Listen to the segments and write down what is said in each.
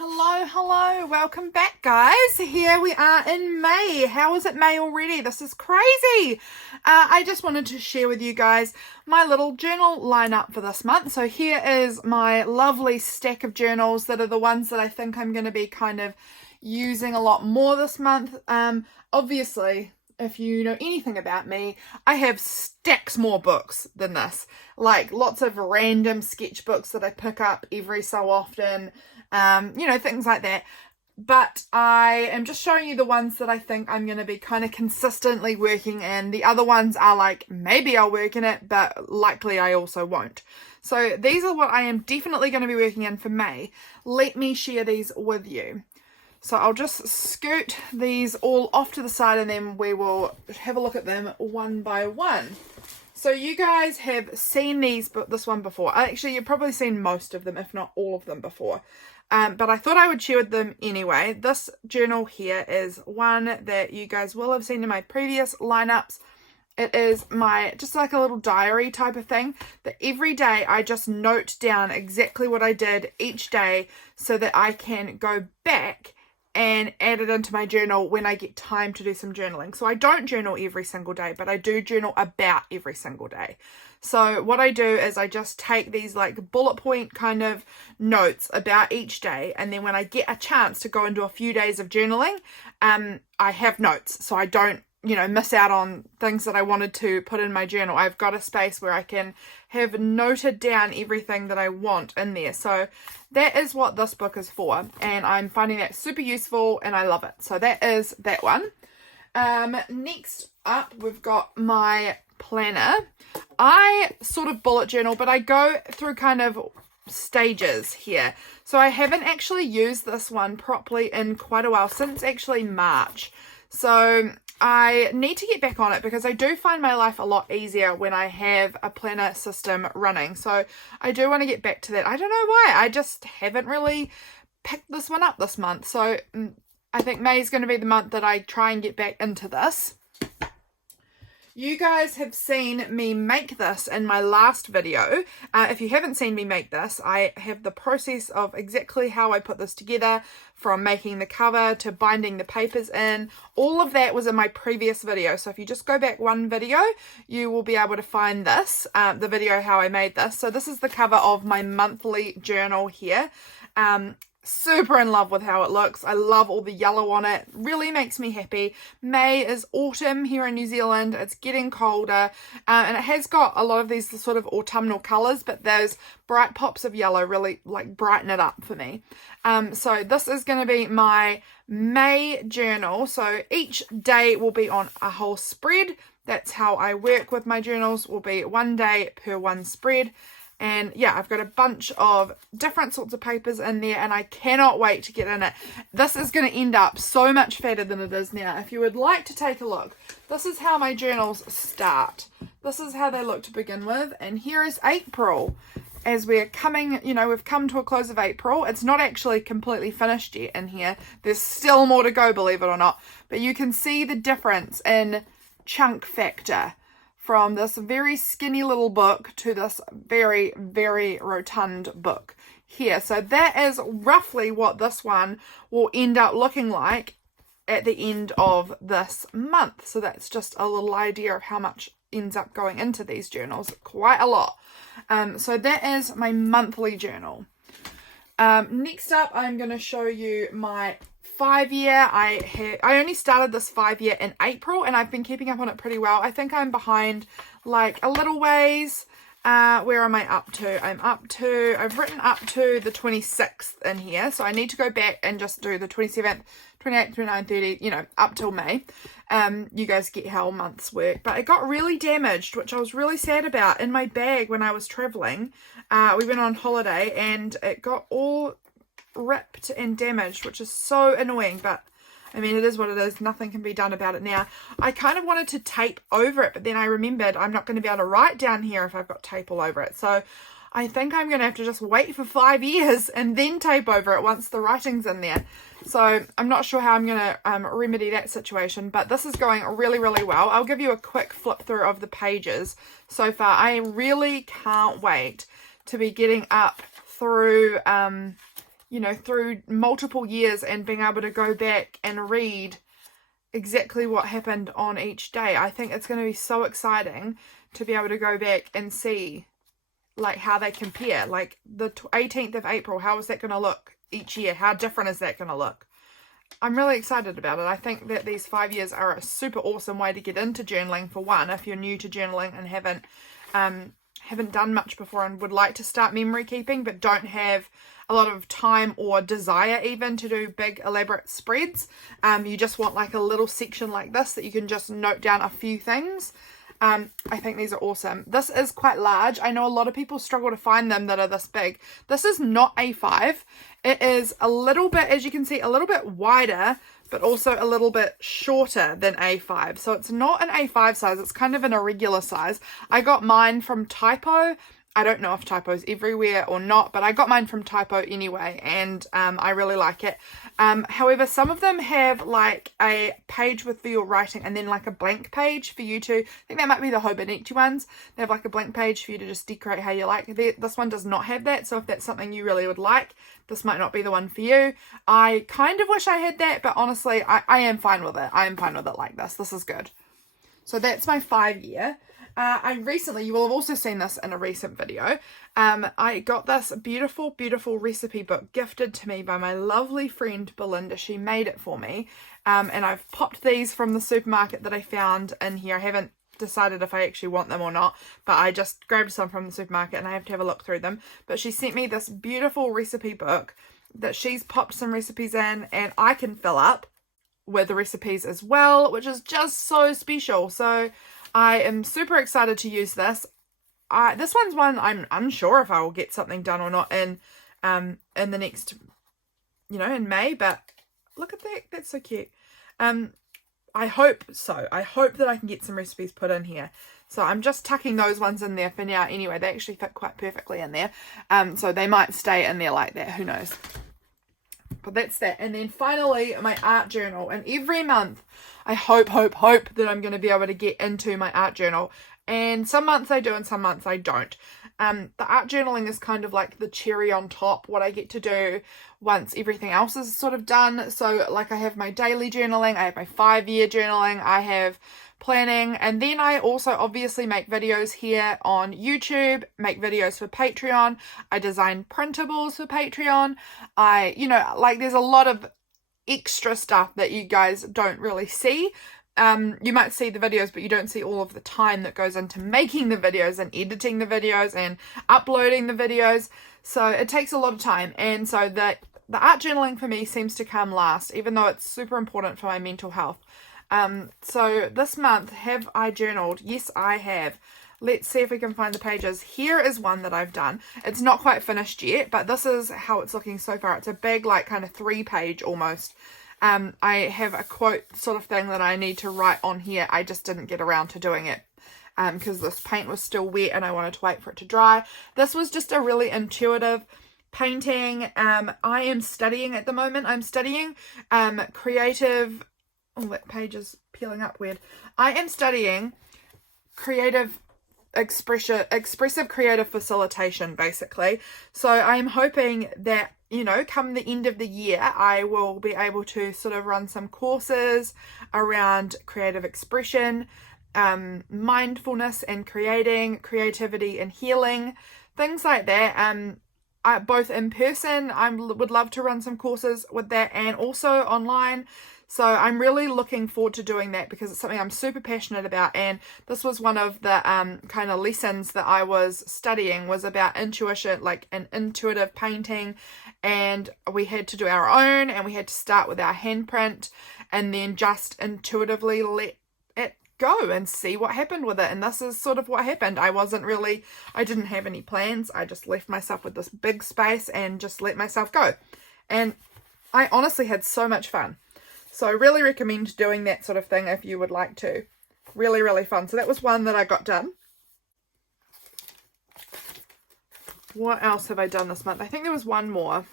Hello, welcome back guys. Here we are in May. How is it May already? This is crazy. I just wanted to share with you guys my little journal lineup for this month. So here is my lovely stack of journals that are the ones that I think I'm going to be kind of using a lot more this month. Obviously, if you know anything about me, I have stacks more books than this. Like lots of random sketchbooks that I pick up every so often. Things like that. But I am just showing you the ones that I think I'm going to be kind of consistently working in. The other ones are like, maybe I'll work in it, but likely I also won't. So these are what I am definitely going to be working in for May. Let me share these with you. So I'll just scoot these all off to the side and then we will have a look at them one by one. So you guys have seen this one before. Actually, you've probably seen most of them, if not all of them before. But I thought I would share with them anyway. This journal here is one that you guys will have seen in my previous lineups. It is just like a little diary type of thing that every day I just note down exactly what I did each day so that I can go back and add it into my journal when I get time to do some journaling. So I don't journal every single day, but I do journal about every single day. So what I do is I just take these like bullet point kind of notes about each day, and then when I get a chance to go into a few days of journaling, I have notes so I don't miss out on things that I wanted to put in my journal. I've got a space where I can have noted down everything that I want in there. So that is what this book is for, and I'm finding that super useful and I love it. So that is that one. Next up, we've got my planner. I sort of bullet journal, but I go through kind of stages here. So I haven't actually used this one properly in quite a while, since actually March. So I need to get back on it because I do find my life a lot easier when I have a planner system running. So I do want to get back to that. I don't know why. I just haven't really picked this one up this month. So I think May is going to be the month that I try and get back into this. You guys have seen me make this in my last video. If you haven't seen me make this, I have the process of exactly how I put this together, from making the cover to binding the papers in. All of that was in my previous video. So if you just go back one video, you will be able to find this, the video how I made this. So this is the cover of my monthly journal here. Super in love with how it looks. I love all the yellow on it. Really makes me happy. May is autumn here in New Zealand. It's getting colder, and it has got a lot of these sort of autumnal colours, but those bright pops of yellow really like brighten it up for me. So this is going to be my May journal. So each day will be on a whole spread. That's how I work with my journals, will be one day per one spread. And yeah, I've got a bunch of different sorts of papers in there and I cannot wait to get in it. This is going to end up so much fatter than it is now. If you would like to take a look, this is how my journals start. This is how they look to begin with. And here is April. As we're coming, we've come to a close of April. It's not actually completely finished yet in here. There's still more to go, believe it or not. But you can see the difference in chunk factor from this very skinny little book to this very, very rotund book here. So that is roughly what this one will end up looking like at the end of this month. So that's just a little idea of how much ends up going into these journals. Quite a lot. So that is my monthly journal. Next up, I'm going to show you my 5-year. I only started this 5-year in April and I've been keeping up on it pretty well. I think I'm behind like a little ways. Where am I up to? I've written up to the 26th in here. So I need to go back and just do the 27th, 28th, 29th, 30, up till May. You guys get how months work. But it got really damaged, which I was really sad about, in my bag when I was traveling. We went on holiday and it got all ripped and damaged, which is so annoying, but I mean, it is what it is. Nothing can be done about it now. I kind of wanted to tape over it, but then I remembered I'm not going to be able to write down here if I've got tape all over it. So I think I'm going to have to just wait for 5 years and then tape over it once the writing's in there. So I'm not sure how I'm going to remedy that situation, but this is going really, really well. I'll give you a quick flip through of the pages so far. I really can't wait to be getting up through you know, through multiple years and being able to go back and read exactly what happened on each day. I think it's going to be so exciting to be able to go back and see like how they compare. Like the 18th of April, how is that going to look each year? How different is that going to look? I'm really excited about it. I think that these 5 years are a super awesome way to get into journaling, for one, if you're new to journaling and haven't done much before and would like to start memory keeping but don't have a lot of time or desire even to do big elaborate spreads. You just want like a little section like this that you can just note down a few things. I think these are awesome. This is quite large. I know a lot of people struggle to find them that are this big. This is not A5. It is a little bit, as you can see, a little bit wider, but also a little bit shorter than A5. So it's not an A5 size. It's kind of an irregular size. I got mine from Typo. I don't know if Typo's everywhere or not, but I got mine from Typo anyway, and I really like it. However, some of them have like a page with for your writing and then like a blank page for you to, I think that might be the Hobonichi ones. They have like a blank page for you to just decorate how you like. This one does not have that, so if that's something you really would like, this might not be the one for you. I kind of wish I had that, but honestly, I am fine with it. I am fine with it like this. This is good. So that's my 5 year. I recently, you will have also seen this in a recent video, I got this beautiful, beautiful recipe book gifted to me by my lovely friend Belinda. She made it for me, and I've popped these from the supermarket that I found in here. I haven't decided if I actually want them or not, but I just grabbed some from the supermarket and I have to have a look through them. But she sent me this beautiful recipe book that she's popped some recipes in, and I can fill up with the recipes as well, which is just so special. So I am super excited to use this. This one's one I'm unsure if I will get something done or not in the next, you know, in May, but look at that. That's so cute. I hope so. I hope that I can get some recipes put in here. So I'm just tucking those ones in there for now anyway. They actually fit quite perfectly in there. So they might stay in there like that. Who knows? But that's that. And then finally, my art journal. And every month, I hope that I'm going to be able to get into my art journal. And some months I do and some months I don't. The art journaling is kind of like the cherry on top, what I get to do once everything else is sort of done. So like I have my daily journaling, I have my 5 year journaling, I have planning, and then I also obviously make videos here on YouTube, make videos for Patreon, I design printables for Patreon, you know, like there's a lot of extra stuff that you guys don't really see. You might see the videos, but you don't see all of the time that goes into making the videos and editing the videos and uploading the videos. So it takes a lot of time, and so the art journaling for me seems to come last, even though it's super important for my mental health. So this month, have I journaled? Yes, I have. Let's see if we can find the pages. Here is one that I've done. It's not quite finished yet, but this is how it's looking so far. It's a big, like, kind of 3-page almost. I have a quote sort of thing that I need to write on here. I just didn't get around to doing it because this paint was still wet and I wanted to wait for it to dry. This was just a really intuitive painting. I am studying at the moment. I'm studying creative... Oh, that page is peeling up weird. I am studying expressive creative facilitation, basically. So I'm hoping that, you know, come the end of the year, I will be able to sort of run some courses around creative expression, mindfulness and creativity and healing, things like that. Both in person, I would love to run some courses with that, and also online. So I'm really looking forward to doing that because it's something I'm super passionate about, and this was one of the kind of lessons that I was studying was about intuition, like an intuitive painting, and we had to do our own, and we had to start with our handprint and then just intuitively let it go and see what happened with it. And this is sort of what happened. I didn't have any plans. I just left myself with this big space and just let myself go, and I honestly had so much fun. So I really recommend doing that sort of thing if you would like to. Really, really fun. So that was one that I got done. What else have I done this month? I think there was one more.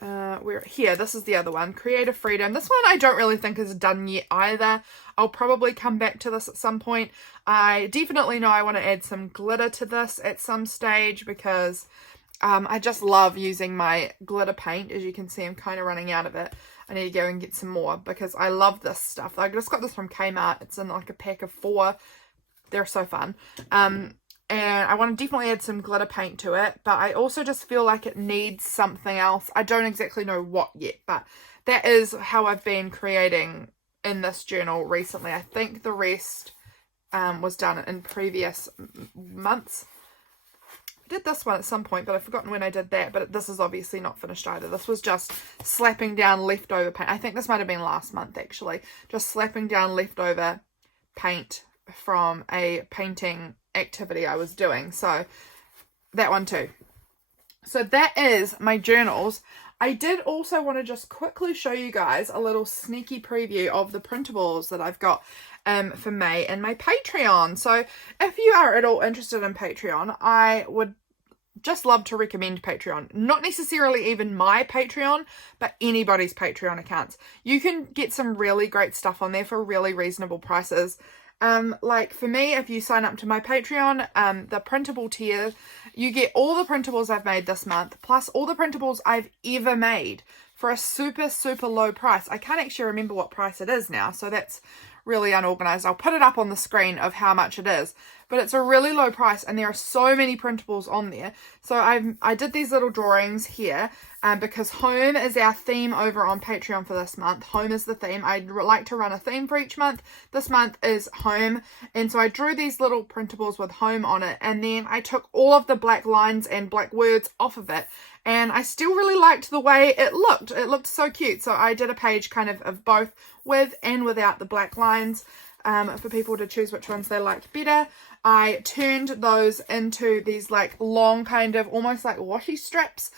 Here, this is the other one. Creative Freedom. This one I don't really think is done yet either. I'll probably come back to this at some point. I definitely know I want to add some glitter to this at some stage because I just love using my glitter paint. As you can see, I'm kind of running out of it. I need to go and get some more because I love this stuff. I just got this from Kmart. It's in like a pack of 4. They're so fun. And I want to definitely add some glitter paint to it, but I also just feel like it needs something else. I don't exactly know what yet, but that is how I've been creating in this journal recently. I think the rest was done in previous months. I did this one at some point, but I've forgotten when I did that, but this is obviously not finished either. This was just slapping down leftover paint. I think this might have been last month actually. Just slapping down leftover paint from a painting activity I was doing. So that one too. So that is my journals. I did also want to just quickly show you guys a little sneaky preview of the printables that I've got for May and my Patreon. So if you are at all interested in Patreon, I would just love to recommend Patreon. Not necessarily even my Patreon, but anybody's Patreon accounts. You can get some really great stuff on there for really reasonable prices. Like for me, if you sign up to my Patreon, the printable tier, you get all the printables I've made this month, plus all the printables I've ever made for a super, super low price. I can't actually remember what price it is now, so that's really unorganized. I'll put it up on the screen of how much it is, but it's a really low price and there are so many printables on there. So I did these little drawings here because home is our theme over on Patreon for this month. Home is the theme. I'd like to run a theme for each month. This month is home, and so I drew these little printables with home on it, and then I took all of the black lines and black words off of it, and I still really liked the way it looked. It looked so cute. So I did a page kind of both with and without the black lines for people to choose which ones they liked better. I turned those into these like long kind of almost like washi strips,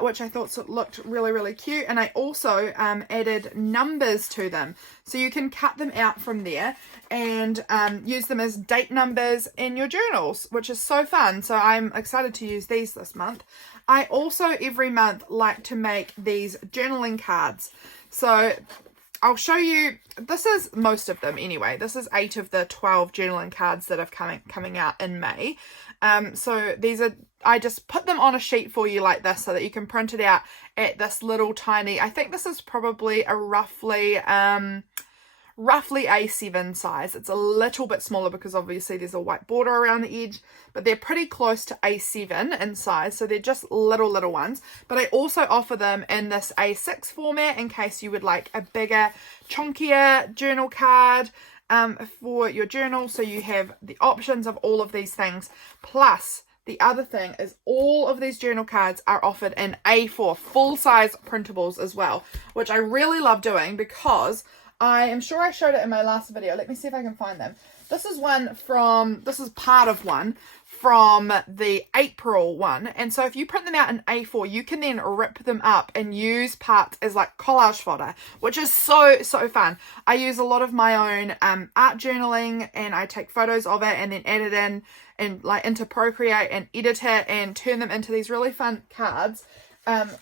which I thought looked really, really cute. And I also added numbers to them. So you can cut them out from there and use them as date numbers in your journals, which is so fun. So I'm excited to use these this month. I also every month like to make these journaling cards. So I'll show you, this is most of them anyway. This is 8 of the 12 journaling cards that have coming out in May. So these are, I just put them on a sheet for you like this so that you can print it out at this little tiny, I think this is probably a roughly A7 size. It's a little bit smaller because obviously there's a white border around the edge, but they're pretty close to A7 in size, so they're just little ones. But I also offer them in this A6 format in case you would like a bigger, chunkier journal card for your journal. So you have the options of all of these things. Plus, the other thing is all of these journal cards are offered in A4 full-size printables as well, which I really love doing because I am sure I showed it in my last video. Let me see if I can find them. This is part of one from the April one. And so if you print them out in A4, you can then rip them up and use parts as like collage fodder, which is so fun. I use a lot of my own art journaling, and I take photos of it and then add it in and like into Procreate and edit it and turn them into these really fun cards,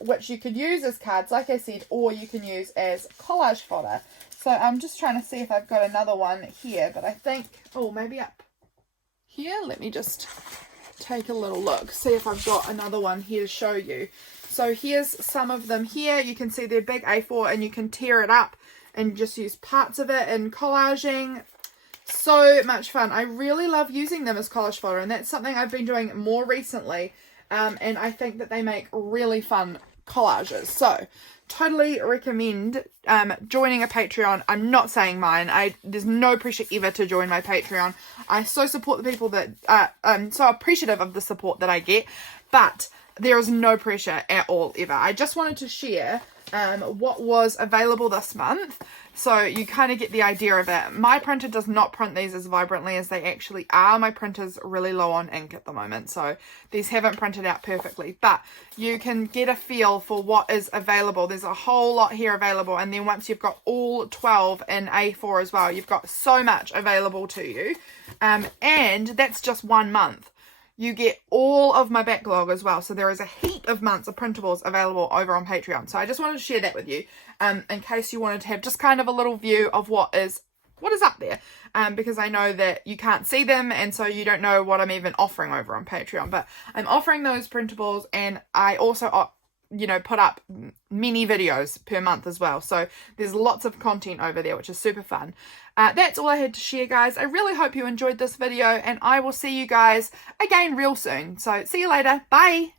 which you could use as cards, like I said, or you can use as collage fodder. So I'm just trying to see if I've got another one here, but I think, oh, maybe up here. Let me just take a little look, see if I've got another one here to show you. So here's some of them here. You can see they're big A4 and you can tear it up and just use parts of it in collaging. So much fun. I really love using them as collage fodder, and that's something I've been doing more recently. And I think that they make really fun collages. So totally recommend joining a Patreon. I'm not saying mine. There's no pressure ever to join my Patreon. I so support the people that I'm so appreciative of the support that I get, but there is no pressure at all ever. I just wanted to share what was available this month, so you kind of get the idea of it. My printer does not print these as vibrantly as they actually are. My printer's really low on ink at the moment, so these haven't printed out perfectly, but you can get a feel for what is available. There's a whole lot here available, and then once you've got all 12 in A4 as well, you've got so much available to you, and that's just 1 month. You get all of my backlog as well. So there is a heap of months of printables available over on Patreon. So I just wanted to share that with you in case you wanted to have just kind of a little view of what is what is up there, because I know that you can't see them, and so you don't know what I'm even offering over on Patreon. But I'm offering those printables, and I also put up mini videos per month as well. So there's lots of content over there, which is super fun. That's all I had to share, guys. I really hope you enjoyed this video, and I will see you guys again real soon. So see you later. Bye.